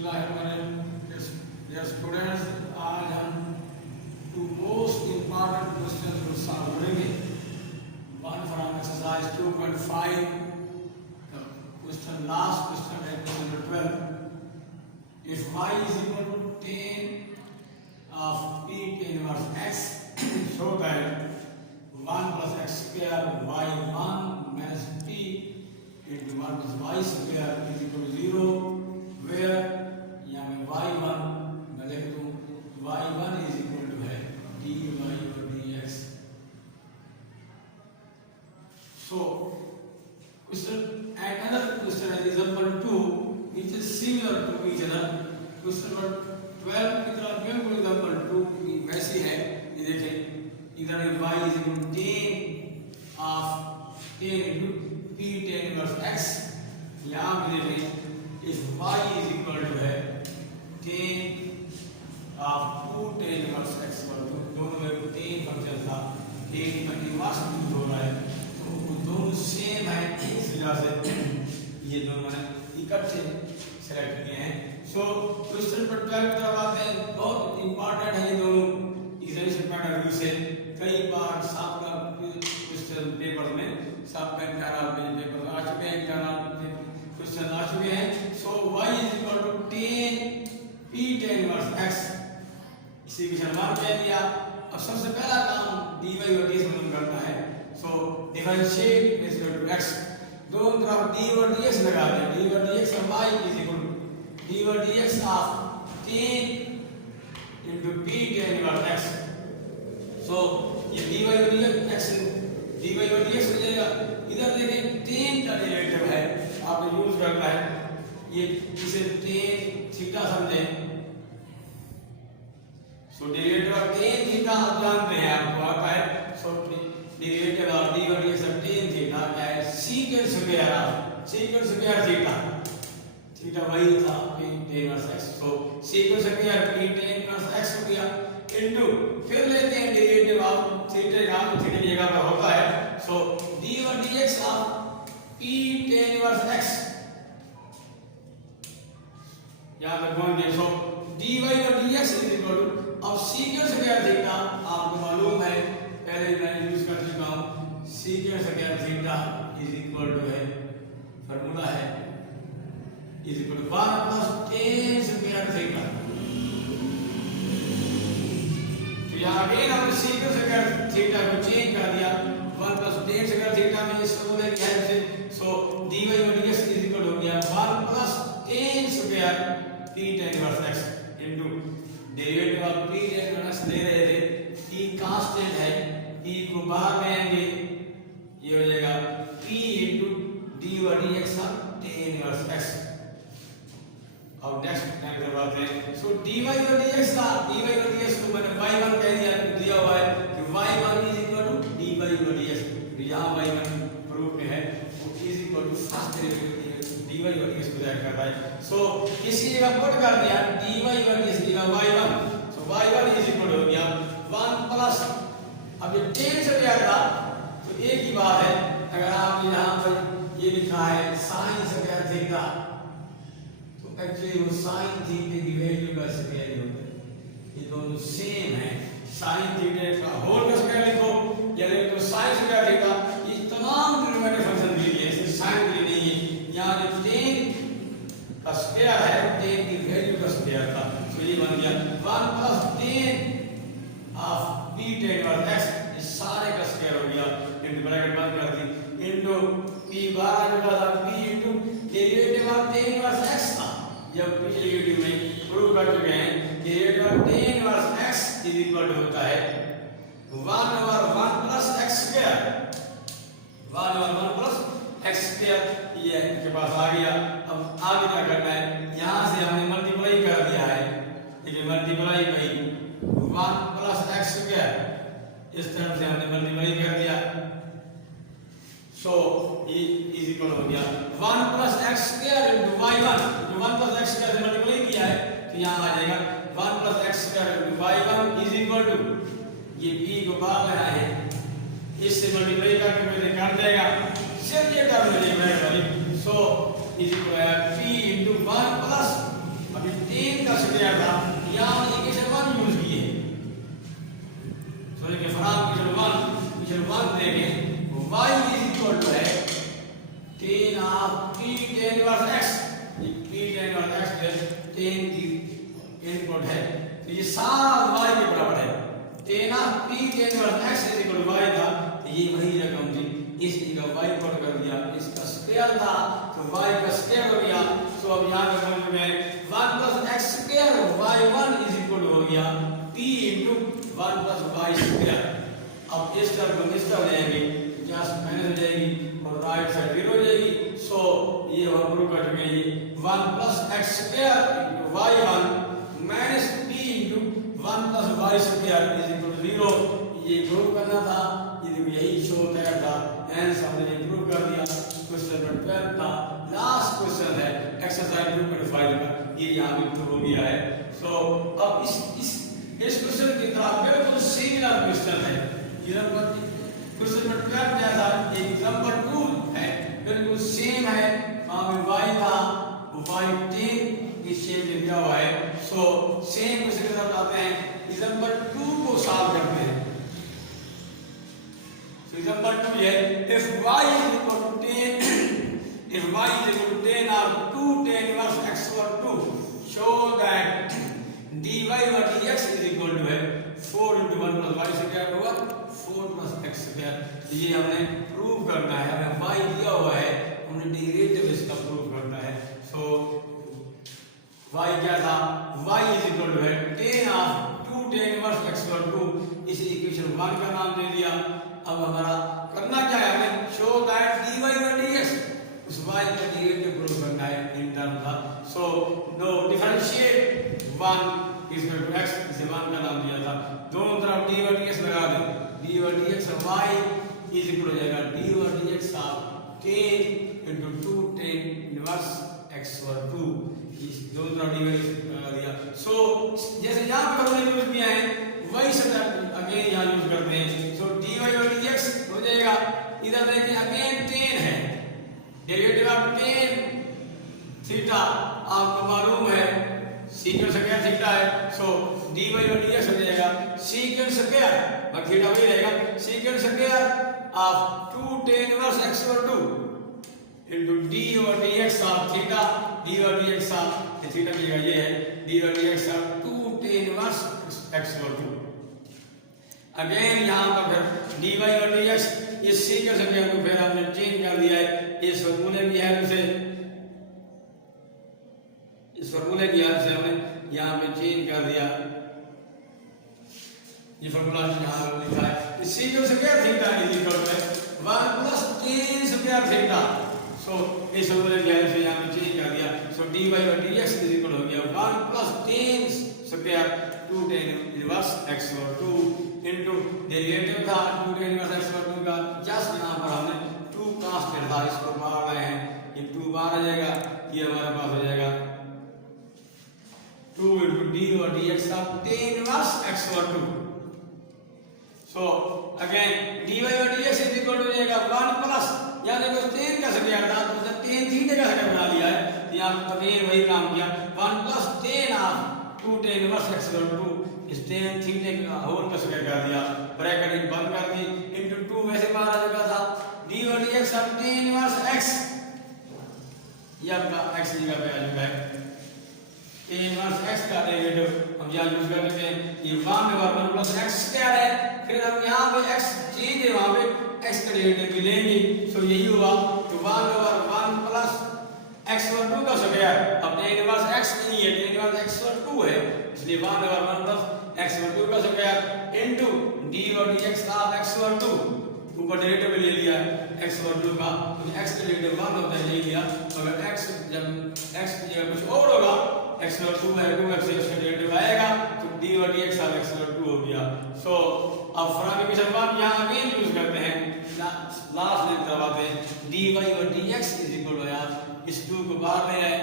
Dear students, आज हम two most important questions को solve करेंगे. One from exercise 2.5. The question, last question है question number 12. If y is equal to tan of p tan inverse x, so that 1 plus x square y1 minus p into 1 plus y square is equal to 0, where यहाँ में y1 मैं लिख दूँ y1 is equal to है dy over dx. So question and another question is example 2 which is similar to each other. Question number 12 की तरह बिल्कुल example 2 वैसी है. ये देखें इधर y is equal to tan of tan into p tan inverse x. यहाँ पे देखें if y is equal to है tan of 2 tan inverse x पर दोनों में tan फंक्शन था, tan का इनवर्स यूज हो रहा है, तो वो दोनों सेम है, इस वजह से ये दोनों इकट्ठे सेलेक्ट किए हैं. सो क्वेश्चन पर 12 की तरफ आते हैं. बहुत इंपॉर्टेंट है ये दोनों इक्वेशन पॉइंट ऑफ व्यू से. कई बार सबका क्वेश्चन पेपर में सबका इंटरनल पेपर आ चुके हैं, इंटरनल क्वेश्चन आ चुके हैं. सो y is equal to tan p tan inverse x. इसी क्वेश्चन मान के लिया. अब सबसे पहला काम dy और dx मालूम करना है. So differentiate is equal to x. दोनों तरफ dy और dx लगा दें. dy और dx of y is equal to dy और dx of tan into p tan inverse x. सो ये dy और dx dy और dx हो जाएगा. इधर देखें tan का डेरिवेटिव है, आपको यूज करना है. ये इसे tan थीटा समझें. सो डेरिवेटिव ऑफ tan थीटा आप जानते हैं, आपको आता है. सो डेरिवेटिव ऑफ dy और dx ऑफ tan थीटा क्या है? secant square of secant square theta. Theta वही था p tan inverse x. सो secant square p tan inverse x हो गया इनटू फिर लेते हैं डेरिवेटिव ऑफ थीटा का, तो थीटा की जगह पर होता है. सो dy और dx of p tan inverse x. यहाँ तक पहुंच गए. सो dy और dx इज इक्वल टू अब secant स्क्वायर थीटा आपको मालूम है, पहले मैं यूज कर चुका हूँ. secant square theta is equal to है, फार्मूला है is equal to 1 plus tan square theta. तो यहाँ अगेन हमने secant स्क्वायर थीटा को चेंज कर दिया 1 प्लस tan स्क्वायर थीटा में इस फॉर्मूले की हेल्प से. सो dy और dx इज इक्वल हो गया 1 plus tan square p tan inverse x into derivative of p tan inverse ले रहे थे. p कांस्टेंट है, p को बाहर में आएंगे, ये हो जाएगा p इनटू dy और dx का tan inverse x. अब नेक्स्ट टाइम करवाते हैं. सो dy और dx का dy और dx को मैंने y1 कह दिया हुआ है कि y1 is equal to dy और dx. तो यहाँ y1 प्रूफ में है, वो is equal to first derivative dy और dx को ज्ञात करता है. सो इसी जगह पुट कर दिया dy और dx की जगह y1. So y1 is equal हो गया 1 प्लस, अब ये tan से क्या था तो एक ही बात है. अगर आप यहाँ पर ये लिखा है sin स्क्वायर थीटा, तो एक्चुअली वो sin थीटा की वैल्यू का स्क्वायर ही होता है. ये दोनों सेम है. sin थीटा का होल का स्क्वायर लिखो या लिखो sin स्क्वायर थीटा. ये तमाम ट्रिग्नोमेट्रिक फंक्शन के लिए सिर्फ sin के लिए नहीं है. यहाँ जो tan का स्क्वायर है, tan की वैल्यू का स्क्वायर था, तो ये बन गया 1 plus tan of p tan inverse x. इस सारे का स्क्वायर हो गया इनटू ब्रैकेट बंद कर दी इनटू p बाहर निकला था p into derivative of tan inverse x था. जब पिछले वीडियो में प्रूव कर चुके हैं derivative of tan inverse x is equal to होता है 1 over 1 plus x square. 1 over 1 plus x square ये के पास आ गया. अब आगे क्या करना है, यहाँ से हमने मल्टीप्लाई कर दिया है, देखिए multiply by 1 plus x square. इस तरह से हमने मल्टीप्लाई कर दिया. सो ये इज इक्वल हो गया 1 plus x square into y1. जो 1 प्लस x स्क्वायर से मल्टीप्लाई किया है तो यहाँ आ जाएगा 1 plus x square into y1 is equal to ये p को बाहर लाना है, इससे मल्टीप्लाई करके मुझे कर देगा. सिर्फ ये टर्म मुझे वाली. So is equal p into 1 plus अभी 10 का स्क्वायर था, यहाँ इक्वेशन 1 यूज किए। तो देखिए फराम इक्वेशन 1 देखें, y इज इक्वल टू है 10 of p tan inverse x, ये p tan इनवर्स x है 10 की इनपुट है, तो ये सारा y के बराबर है। 10 of p tan inverse x is equal to y था, तो ये वही रकम थी, इस जगह y पुट कर दिया, इसका स्क्वायर था तो y का स्क्वायर हो गया। तो अब यहाँ पे समझ में 1 plus x square y1 is equal हो गया p into 1 plus y square. अब इस टर्म को इस तरफ जाएंगे, जस्ट माइनस हो जाएगी और राइट साइड 0 हो जाएगी। सो ये हम प्रूव कर चुके हैं, 1 plus x square into y1 minus p into 1 plus y square is equal to 0। ये प्रूव करना था, ये देखो यही शो होता था, हेंस हमने ये प्रूव कर दिया। क्वेश्चन नंबर 12 था, लास्ट क्वेश्चन है एक्सरसाइज 2.5 का, ये यहाँ पे प्रूव हो गया है। सो अब इस क्वेश्चन की तरह बिल्कुल सिमिलर क्वेश्चन है, क्वेश्चन नंबर 12 जैसा एक नंबर 2 है, बिल्कुल सेम है। वहां में y था, y 10 की शेप में दिया हुआ है। सो सेम क्वेश्चन की तरफ आते हैं, एग्जांपल 2 को सॉल्व करते हैं। सो एग्जांपल 2 है, if y is equal to 10 or 2 tan inverse x over 2, show that dy over dx is equal to है 4 into 1 plus y स्क्वायर होगा 4 plus x स्क्वायर। ये हमने प्रूव करना है, हमें y दिया हुआ है, हमने डेरिवेटिव इसका प्रूव करना है। सो y क्या था, y is equal to है 10 of 2 tan inverse x over 2, इसे इक्वेशन 1 का नाम दे दिया। अब हमारा करना क्या है, हमें show that dy over dx, उस y का डेरिवेटिव प्रूव करना है इन टर्म का। So now differentiate 1 is equal to x, इसे 1 का नाम दिया था, दोनों तरफ dy over dx लगा दें, dy over dx y is equal हो जाएगा dy over dx of 10 into 2 tan inverse x over 2, इस दोनों तरफ dy over dx लगा दिया। सो जैसे यहाँ पर हमने यूज किया है वही सब अगेन यहाँ यूज करते हैं। सो dy over dx हो जाएगा, इधर देखिए अगेन 10 है, डेरिवेटिव ऑफ 10 थीटा आपको मालूम है सीकेंट स्क्वायर थीटा है। सो dy over dx हो जाएगा सीकेंट स्क्वायर, और थीटा वही रहेगा, secant square of 2 tan inverse x over 2 into d over dx of theta, d over dx of theta की जगह ये है d over dx of 2 tan inverse x over 2। Again यहाँ पर फिर dy over dx, इस सीकेंट स्क्वायर को फिर हमने चेंज कर दिया है, इस फॉर्मूले की हेल्प से, इस फॉर्मूले की हेल्प से हमने यहाँ पे चेंज कर दिया, ये फॉर्मूला यहाँ लिखा है, secant square theta is equal to 1 plus tan square theta. So इस फॉर्मूले की हेल्प से यहाँ पे चेंज कर दिया। सो dy over dx is equal हो गया 1 plus tan square 2 tan inverse x over 2 into derivative था 2 tan inverse x over 2 का, जस्ट यहाँ पर हमने 2 कांस्टेंट था, इसको बाहर लाए हैं, ये 2 बाहर आ जाएगा, ये हमारे पास हो जाएगा 2 into d over dx of tan inverse x over 2। So again dy over dx is equal to हो जाएगा 1 प्लस, यहाँ देखो tan का स्क्वायर था तो tan थीटा का स्क्वायर बना लिया है, यहाँ अगेन वही काम किया, 1 plus tan of 2 tan inverse x over 2, इस tan थीटा का होल का स्क्वायर कर दिया, ब्रैकेट बंद कर दी, इनटू 2 वैसे बाहर आ चुका था, d over dx of tan inverse x, ये आपका x की जगह पे आ चुका है, tan inverse x का डेरिवेटिव हम यहाँ यूज कर लेते हैं, ये 1 over 1 प्लस x स्क्वायर है, फिर हम यहाँ पे x चेंज है, वहाँ पे x का डेरिवेटिव भी लेंगे। सो यही हुआ तो 1 over 1 प्लस x over 2 का स्क्वायर, अब tan inverse x नहीं है, tan inverse x over 2 है, इसलिए 1 over 1 प्लस x over 2 का square into d over dx of x over 2, ऊपर डेरिवेटिव ले लिया x over 2 का, तो x का डेरिवेटिव 1 होता है, ले लिया, अगर x जब x की जगह कुछ और होगा, x over 2 है, 2x से इसका डेरिवेटिव आएगा, तो d over dx of x over 2 हो गया। सो अब फ्रॉम इक्वेशन 1 यहाँ अगेन यूज करते हैं, लास्ट में करवाते हैं, dy over dx is equal हो यार, इस 2 को बाहर ले आए,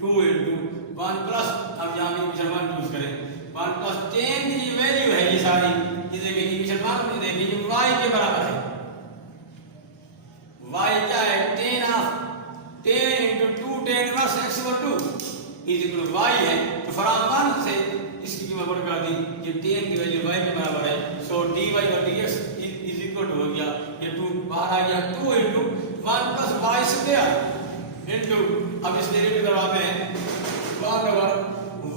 2 into 1 प्लस, अब यहाँ पे इक्वेशन 1 यूज करें, 1 प्लस tan की जो वैल्यू है ये सारी, ये देखिए इक्वेशन 1 में देखिए जो y के बराबर है, y क्या है, tan of 10 into 2 tan inverse x over 2 is equal to y है, तो फरामान से इसकी कीमत पुट कर दी, ये tan की वैल्यू y के बराबर है। सो dy और dx इज इक्वल टू हो गया, ये 2 बाहर आ गया, 2 into 1 plus y square into, अब इस डेरिवेटिव करवाते हैं, 1 over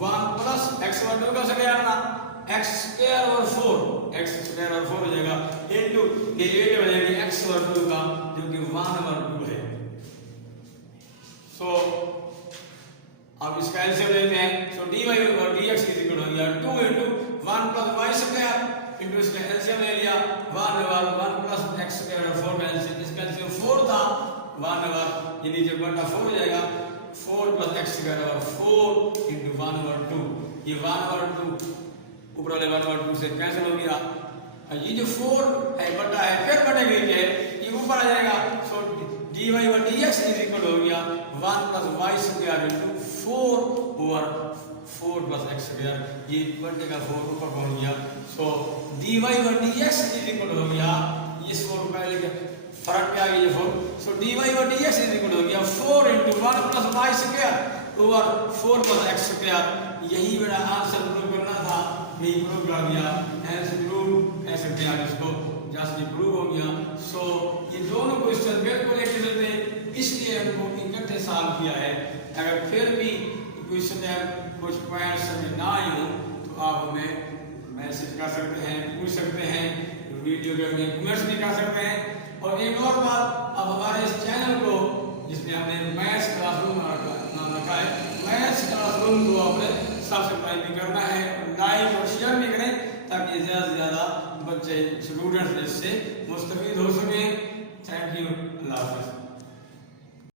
1 plus x over 2 का स्क्वायर ना, x स्क्वायर और 4, x स्क्वायर और 4 हो जाएगा into डेरिवेटिव हो जाएगा x over 2 का, जो कि 1 over 2 है। सो अब इसका एलसीएम लेते हैं, सो dy और dx इज इक्वल हो गया 2 into 1 plus y square into इसका एलसीएम ले लिया, 1 over 1 plus x स्क्वायर और 4 का एलसीएम, इसका एलसीएम 4 था, 1 over ये नीचे बटा 4 हो जाएगा, 4 plus x स्क्वायर और 4 into 1 over 2, ये 1 over 2 ऊपर वाले 1 over 2 से कैंसिल हो गया, और ये जो 4 है बटा है फिर बटे हुए है, ये ऊपर आ जाएगा। सो dy और dx इज इक्वल हो गया 1 plus y square into 4 over 4 plus x square, ये बटे का 4 ऊपर पहुंच गया। सो dy और dx इज इक्वल हो गया, ये 4 पहले के फर्क पे आ गया ये 4, सो dy और dx इज इक्वल हो गया 4 into 1 plus y square over 4 plus x square. यही मेरा आंसर प्रूव करना था, यही प्रूव कर दिया, ऐसे प्रूव ऐसे किया, इसको जस्ट प्रूव हो गया। सो ये दोनों क्वेश्चन बिल्कुल एक जैसे थे, इसलिए हमको इकट्ठे सॉल्व किया है। अगर फिर भी क्वेश्चन में कुछ पॉइंट समझ ना आए हो तो आप हमें मैसेज कर सकते हैं, पूछ सकते हैं, वीडियो के अपने कमेंट्स भी कर सकते हैं। और एक और बात, अब हमारे इस चैनल को जिसमें हमने मैथ्स क्लासरूम नाम रखा है, मैथ्स क्लासरूम को आपने सब्सक्राइब भी करना है, लाइक और शेयर भी करें, ताकि ज़्यादा से ज़्यादा बच्चे स्टूडेंट्स इससे मुस्तफीद हो सकें। थैंक यू, अल्लाह हाफ़िज़।